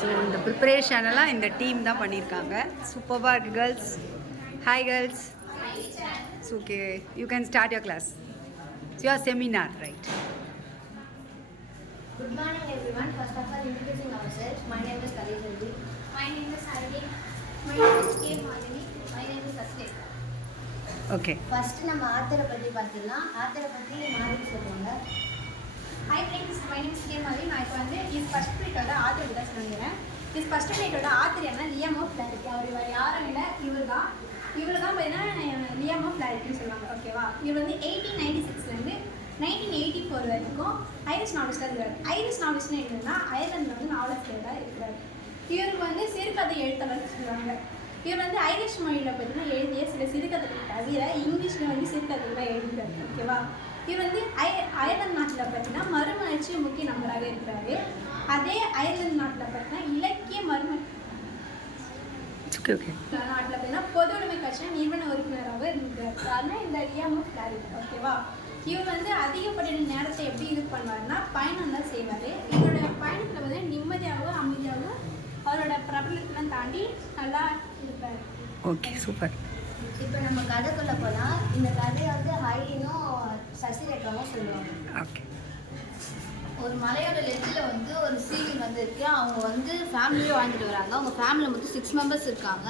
So இந்த preparation எல்லாம் இந்த டீம் தான் பண்ணியிருக்காங்க. சூப்பராக இருக்குது girls. Hi girls. So okay, you can start your class. Your seminar, right? Good morning everyone. First of all, introducing ourselves. My name is Kalijalvi. My name is Hardik. My name is K. Madhavi. My name is Ashley. Okay. First நம்ம ஆத்தரை பற்றி பார்த்துக்கலாம். ஆத்தரை பற்றி மாதிரி சொல்லுவாங்க. Hi friends, my name is K. Madhavi. நான் இப்போ வந்து first பீரியடோட author தான் சொல்லிக்கிறேன். ஃபர்ஸ்ட் பீரியடோட ஆத்தர் என்ன லியம் ஆஃப் கிளாரிட்டி. அவர் யாரும் இல்லை, இவர் தான் பார்த்தீங்கன்னா லியம் ஆஃப் கிளாரிட்டின்னு சொல்லுவாங்க. ஓகேவா? இவர் வந்து 1896லேருந்து 1984 வரைக்கும் ஐரிஷ் நாவலிஸ்டாக இருக்கிறார். ஐரிஷ் நாவலிஸ்ட்னு என்னன்னா அயர்லாண்டில் வந்து நாவலிஸ்டாக இருக்கிறார். இவருக்கு வந்து சிறுகதை எழுத்தாளர் சொல்லுவாங்க. இவர் வந்து ஐரிஷ் மொழியில் பார்த்தீங்கன்னா எழுதிய சில சிறுகதைகள் தவிர இங்கிலீஷில் வந்து சிறுகதைகளாக எழுதுகிறார். ஓகேவா? இவர் வந்து அயர்லாந்து நாட்டில் பார்த்தீங்கன்னா மறுமலர்ச்சி முக்கிய நபராக இருக்கிறாரு. அதே அயர்லாந்து நாட்டில் பார்த்தீங்கன்னா இலக்கிய நாட்டில் பார்த்தீங்கன்னா பொது உடைமை கட்சியின் நிறுவன உறுப்பினராக இருக்கிறார். அதனால் இந்த லியம் ஆஃப் கிளாரிட்டி. ஓகேவா? இவர் வந்து அதிகப்படியான நேரத்தை எப்படி இது பண்ணுவார்னா பயணம் தான் செய்வார். இவரோட பயணத்தில் வந்து நிம்மதியாகவும் அமைதியாகவும் அவரோட பிரபலத்தெல்லாம் தாண்டி நல்லா இருப்பார். Okay, super. இப்போ நம்ம கதைக்குள்ளே போனால் இந்த கதையை வந்து ஹைலினும் சசிரேகாவும் சொல்லுவாங்க. ஓகே. ஒரு மலையோட லெஜ்ஜில் வந்து ஒரு சீலிங் வந்து இருக்குது. அவங்க வந்து ஃபேமிலியும் வாழ்ந்துட்டு வராங்க. அவங்க ஃபேமிலியில் மொத்தம் 6 மெம்பர்ஸ் இருக்காங்க.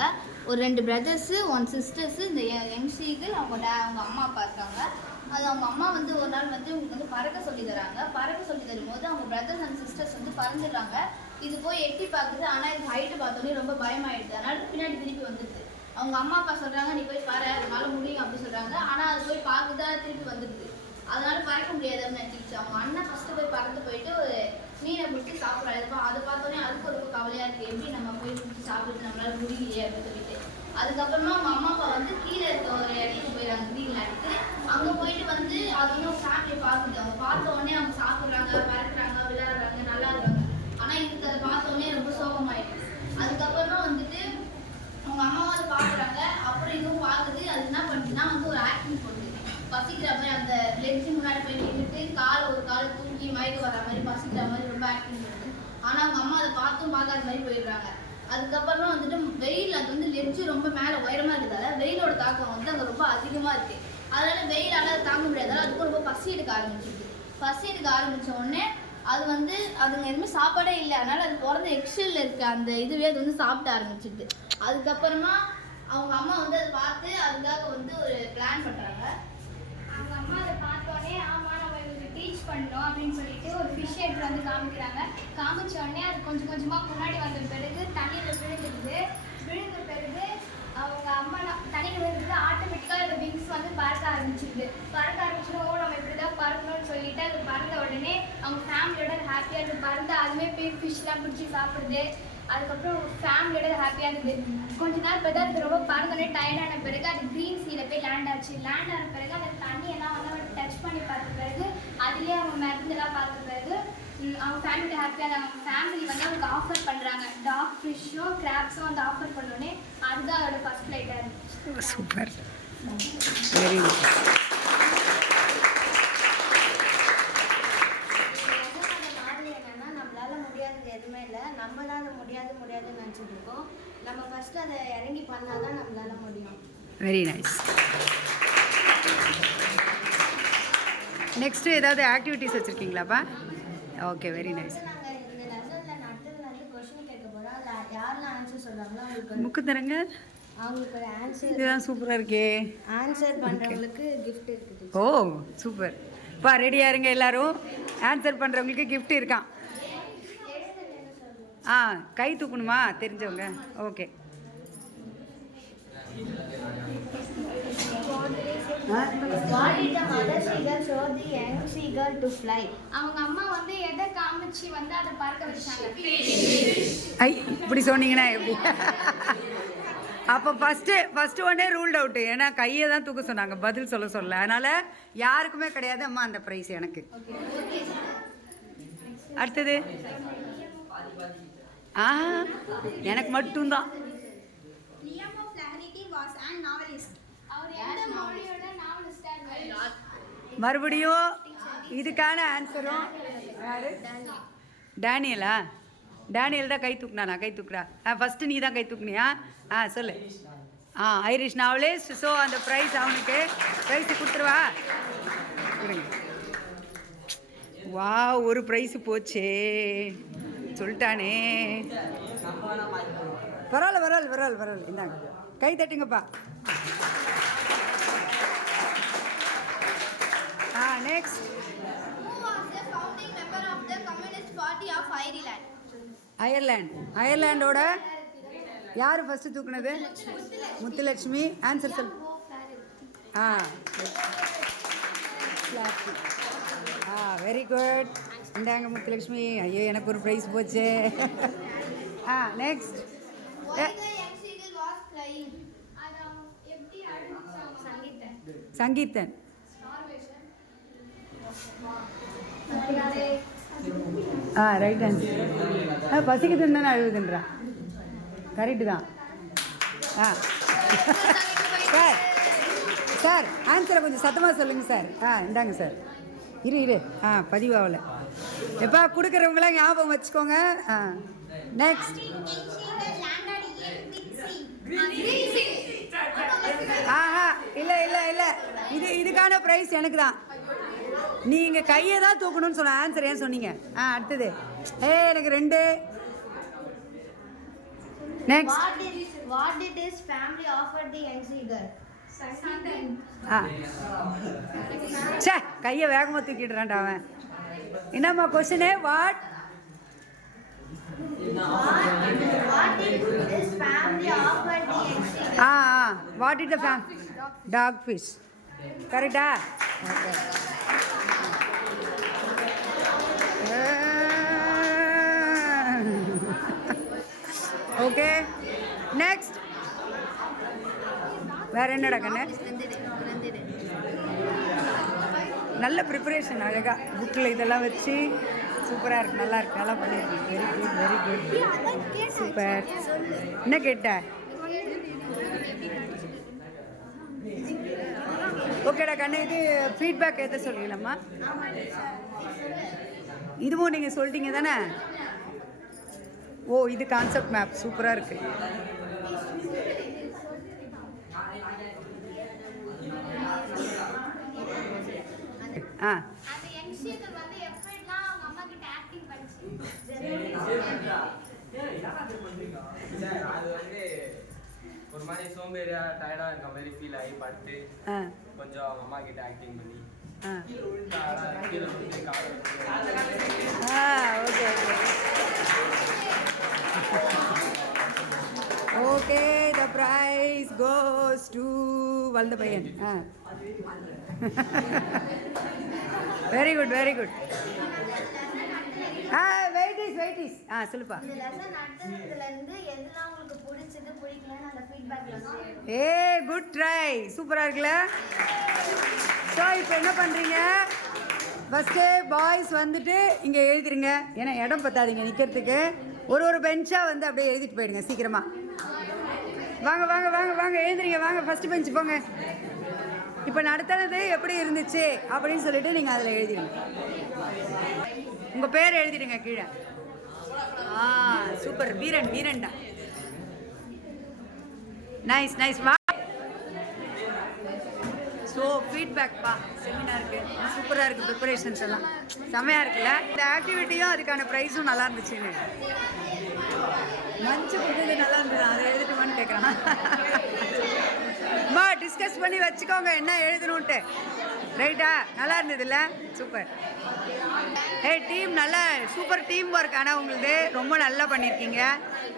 ஒரு 2 பிரதர்ஸு 1 சிஸ்டர்ஸு. இந்த யங் சீகிள் அவங்க அம்மா அப்பா இருக்காங்க. அது அவங்க அம்மா வந்து ஒரு நாள் வந்து உங்களுக்கு வந்து பறக்க சொல்லி தராங்க. பறக்க சொல்லி தரும்போது அவங்க பிரதர்ஸ் அண்ட் சிஸ்டர்ஸ் வந்து பறந்துடுறாங்க. இது போய் எட்டி பார்க்குது. ஆனால் இது ஹைட்டு பார்த்தோன்னே ரொம்ப பயமாயிடுது. அதனால பின்னாடி திருப்பி வந்துடுது. அவங்க அம்மா அப்பா சொல்கிறாங்க, நீ போய் பாரு, அதனால முடியும் அப்படின்னு சொல்கிறாங்க. ஆனால் அது போய் பார்க்குதா திருப்பி வந்துடுது. அதனால பறக்க முடியாதுன்னு நினச்சிச்சு. அவங்க அண்ணன் ஃபஸ்ட்டு போய் பறந்து போயிட்டு ஒரு மீனை பிடிச்சி சாப்பிட்றாரு. அதை பார்த்தோன்னே அதுக்கு ரொம்ப கவலையாக இருக்குது, எப்படி நம்ம போய் பிடிச்சி சாப்பிட்டு நம்மளால முடியலையே அப்படின்னு சொல்லிட்டு. அதுக்கப்புறமா அவங்க அம்மா அப்பா வந்து கீழே இருக்க ஒரு இடத்துக்கு போயிடுறாங்க, கிரீன்லாண்டுக்கு. அங்கே போயிட்டு வந்து அது வந்து ஒரு ஃபேமிலியை பார்க்குது. அவங்க பார்த்த உடனே அவங்க சாப்பிட்றாங்க, பறக்குறாங்க, விளையாடுறாங்க, நல்லா இருக்காங்க. ஆனால் இதுக்கு அதை பார்த்த உடனே ரொம்ப சோகமாயிடுச்சு. அதுக்கப்புறமா வந்துட்டு அவங்க அம்மாவும் அதை பார்க்குறாங்க. அப்புறம் இதுவும் பார்க்குது. அது என்ன பண்ணுதுன்னா வந்து ஒரு ஆக்டிங் போடுது. பசிக்கிற மாதிரி அந்த லெக்ஸு முன்னாடி போய் நின்றுட்டு ஒரு காலை தூக்கி மயக்க வர மாதிரி பசிக்கிற மாதிரி ரொம்ப ஆக்டிங் பண்ணுது. ஆனால் அவங்க அம்மா அதை பார்த்தும் பார்க்காத மாதிரி போயிடுறாங்க. அதுக்கப்புறமா வந்துட்டு வெயில், அது வந்து லெட்ஜு ரொம்ப மேலே உயரமாக இருக்கிறதால வெயிலோட தாக்கம் வந்து அங்கே ரொம்ப அதிகமாக இருக்குது. அதனால வெயிலால் அதை தாங்க முடியாதால அதுக்கு ரொம்ப பசி எடுக்க ஆரம்பிச்சிருக்கு. பசி எடுக்க ஆரம்பித்த உடனே அது வந்து அதுங்க எதுவுமே சாப்பாடே இல்லை. அதனால அது பிறந்த எக்ஸலில் இருக்க அந்த இதுவே அது வந்து சாப்பிட ஆரம்பிச்சிட்டு. அதுக்கப்புறமா அவங்க அம்மா வந்து அதை பார்த்து அதுக்காக வந்து ஒரு பிளான் பண்ணுறாங்க. அவங்க அம்மா அதை பார்த்தோடனே ஆமாம் நம்ம இவங்களுக்கு டீச் பண்ணோம் அப்படின்னு சொல்லிட்டு ஒரு ஃபிஷ் எடுத்து வந்து காமிக்கிறாங்க. காமிச்ச உடனே அது கொஞ்சம் கொஞ்சமாக முன்னாடி வந்த பிறகு தண்ணியில் விழுந்த பிறகு அவங்க அம்மா தண்ணியில் விழுந்து ஆட்டோமேட்டிக்காக அந்த விங்ஸ் வந்து பறக்க ஆரம்பிச்சிருது. நம்ம இப்படி தான் பறக்கணும்னு சொல்லிட்டு அது பறந்த உடனே அவங்க ஃபேமிலியோட ஹாப்பியாக அது பறந்து அதுவே போய் ஃபிஷ்லாம் பிடிச்சி சாப்பிடுது. அதுக்கப்புறம் ஃபேமிலியோட ஹாப்பியாக இருந்தது. கொஞ்ச நாள் பிறகு அது ரொம்ப பறந்தோடனே டயர்டான பிறகு அது க்ரீன் சீல போய் லேண்ட் ஆச்சு. லேண்ட் ஆன பிறகு அந்த தண்ணியெல்லாம் வந்து அவங்க டச் பண்ணி பார்த்த பிறகு அதுலேயே அவங்க மருந்துலாம் பார்த்த பிறகு அவங்க ஃபேமிலியோட ஹாப்பியாக அவங்க ஃபேமிலி வந்து அவங்களுக்கு ஆஃபர் பண்ணுறாங்க. டாக் ஃபிஷ்ஷும் கிராப்ஸும் வந்து ஆஃபர் பண்ணோடனே அதுதான் அதோட ஃபர்ஸ்ட் ஃப்ளைட்டாக இருந்துச்சு. Super, very good. எதுவுமே இல்லை, நம்ம தான் அதை முடியாதுன்னு நினச்சிட்டு இருக்கோம். நம்ம ஃபஸ்ட்டு அதை இறங்கி பண்ணால் தான் நம்மளால முடியும். Very nice. நெக்ஸ்ட்டு ஏதாவது ஆக்டிவிட்டீஸ் வச்சுருக்கீங்களாப்பா? Okay, very nice. நாங்கள் இந்த லெசனில் நடுவில் கொஸ்டின் கேட்க போகிறோம். அதில் யாரெல்லாம் ஆன்சர் சொல்கிறாங்களோ அவங்களுக்கு புக்கு தரங்க. அவங்களுக்கு ஒரு ஆன்சர். இதுதான் சூப்பராக இருக்கே. ஆன்சர் பண்ணுறவங்களுக்கு கிஃப்ட் இருக்குது. ஓ சூப்பர். இப்போ ரெடியாக இருங்க எல்லாரும். ஆன்சர் பண்ணுறவங்களுக்கு கிஃப்ட் இருக்கான். கை தூக்கணுமா தெரிஞ்சவங்க? ஓகே. அவங்க அம்மா வந்து எதை காமிச்சு வந்து அதை பறக்க வச்சாங்க? இப்படி சொன்னீங்கன்னா எப்படி? அப்போ ஃபஸ்ட்டு ஒன்னே ரூல்ட் அவுட்டு. ஏன்னா கையை தான் தூக்க சொன்னாங்க, பதில் சொல்ல. அதனால் யாருக்குமே கிடையாது. அம்மா அந்த ப்ரைஸ் எனக்கு. அடுத்தது எனக்கு மட்டும்தான். Liam O'Flaherty was an novelist. அவர் எந்த மொழியோட நாவலிஸ்டா இருக்காரு? மறுபடியும் இதுக்கான ஆன்சரும் டேனியலா? டேனியல் தான் கை தூக்குனா கை தூக்குறா ஃபஸ்ட்டு நீ தான் கை தூக்குனியா சொல்லு ஐரிஷ் நாவலிஸ்ட். ஸோ அந்த ப்ரைஸ் அவனுக்கு ப்ரைஸு கொடுத்துருவா. கொடுங்க. வா ஒரு ப்ரைஸு போச்சே சொல்லிட்டானே. பரவாயில்ல இந்தாங்க கை தட்டுங்கப்பா. நெக்ஸ்ட். அயர்லாண்டோட யார் ஃபஸ்ட்டு தூக்குனது? முத்துலட்சுமி. ஆன்சர் சொல். Very good. இந்தாங்க முத்துலட்சுமி. ஐயோ எனக்கு ஒரு ப்ரைஸ் போச்சு. நெக்ஸ்ட். சங்கீதன். Right answer. பசிக்குதுன்னு தானே அழுகுதுன்றா. கரெக்டு தான். சார் ஆன்சரை கொஞ்சம் சத்தமாக சொல்லுங்கள் சார். இந்தாங்க சார். இரு பதிவாகலை. எப்பா கொடுக்குறவங்களாம் ஞாபகம் வச்சுக்கோங்க. நெக்ஸ்ட். இல்லை இதுக்கான ப்ரைஸ் எனக்கு தான். நீங்கள் கையை தான் தூக்கணும்னு சொன்ன ஆன்சர் ஏன் சொன்னீங்க? அடுத்தது. எனக்கு 2. Next. What did his family offer the young seeker? கையை வேகமாக தூக்கிடுறான்டா அவன். என்னம்மா கொஸ்டினே? What did his family offer the young seeker? What is the family? Dog fish. கரெக்டா? Okay next. வேற என்னடா கண்ணு? நல்ல ப்ரிப்பரேஷன். அழகாக புக்கில் இதெல்லாம் வச்சு சூப்பராக இருக்கு. நல்லா பண்ணியிருக்கீங்க. Very good super. என்ன கேட்ட? ஓகேடா கண்ணு. இது ஃபீட்பேக் எதை சொல்லிடலாமா? இதுவும் நீங்கள் சொல்லிட்டீங்க தானே? இது கான்செப்ட் மேப் சூப்பராக இருக்கு. ஒரு மாதிரி சோம்பேறியா டயர்டா இருக்க மாதிரி ஃபீல் ஆகி படுத்து கொஞ்சம் அவங்க அம்மா கிட்ட ஆக்டிங் பண்ணி okay the prize goes to வளர்ந்த பையன். வெரி குட் வெயிட்டிஸ். சொல்லுப்பா. Good try. சூப்பராக இருக்குல்ல? ஸோ இப்போ என்ன பண்ணுறீங்க? ஃபஸ்ட்டு பாய்ஸ் வந்துட்டு இங்கே எழுதிருங்க. ஏன்னா இடம் பத்தாதீங்க நிற்கிறதுக்கு. ஒரு பெஞ்சாக வந்து அப்படியே எழுதிட்டு போயிடுங்க சீக்கிரமாக. வாங்க எழுதுறீங்க. வாங்க ஃபஸ்ட்டு பெஞ்ச் போங்க. இப்போ நடத்துனது எப்படி இருந்துச்சு அப்படின்னு சொல்லிட்டு நீங்கள் அதில் எழுதிடுங்க. உங்கள் பேர் எழுதிடுங்க கீழே. சூப்பர். வீரன்டா. நைஸ். வா. ஸோ ஃபீட்பேக்ப்பா செமினாருக்கு சூப்பராக இருக்குது. ப்ரிப்பரேஷன்ஸ் எல்லாம் செம்மையாக இருக்குல்ல? இந்த ஆக்டிவிட்டியும் அதுக்கான ப்ரைஸும் நல்லா இருந்துச்சுன்னு. மஞ்சு கொடுத்தது நல்லா இருந்தது. அதை எழுதிட்டுமான்னு கேட்குறான். டிஸ்கஸ் பண்ணி வச்சுக்கோங்க என்ன எழுதணுன்ட்டு. ரைட்டா? நல்லா இருந்ததுல்ல? சூப்பர். டீம் நல்லா சூப்பர் டீம் ஒர்க். ஆனால் உங்களுக்கு ரொம்ப நல்லா பண்ணியிருக்கீங்க.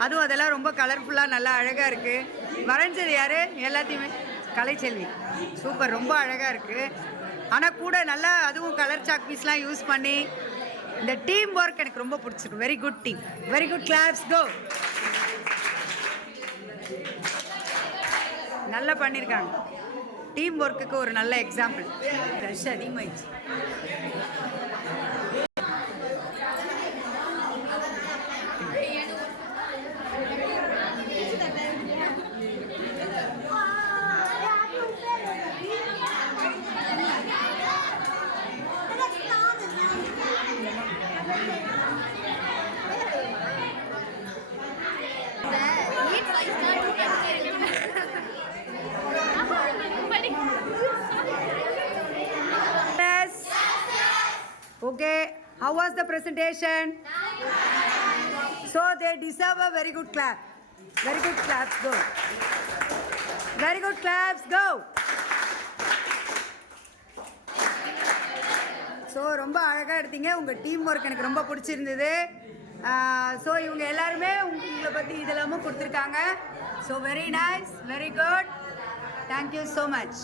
அதுவும் அதெல்லாம் ரொம்ப கலர்ஃபுல்லாக நல்லா அழகாக இருக்குது. வரைஞ்சது யார்? எல்லாத்தையுமே கலைச்செல்வி. சூப்பர். ரொம்ப அழகாக இருக்குது. ஆனால் கூட நல்லா அதுவும் கலர் சாக் பீஸ்லாம் யூஸ் பண்ணி இந்த டீம் ஒர்க் எனக்கு ரொம்ப பிடிச்சிருக்கு. Very good team. Very good. Claps go. நல்லா பண்ணியிருக்காங்க. டீம் ஒர்க்குக்கு ஒரு நல்ல எக்ஸாம்பிள். ரஷ் அதிகமாயிடுச்சு. Yes. Okay. How was the presentation? So they deserve a very good clap. Very good claps. Go. Very good claps. Go. So ரொம்ப அழகாக எடுத்தீங்க. உங்கள் டீம் ஒர்க் எனக்கு ரொம்ப பிடிச்சிருந்தது. ஸோ இவங்க எல்லாருமே உங்களை பற்றி இதெல்லாமும் கொடுத்துருக்காங்க. So very nice, very good. Thank you so much.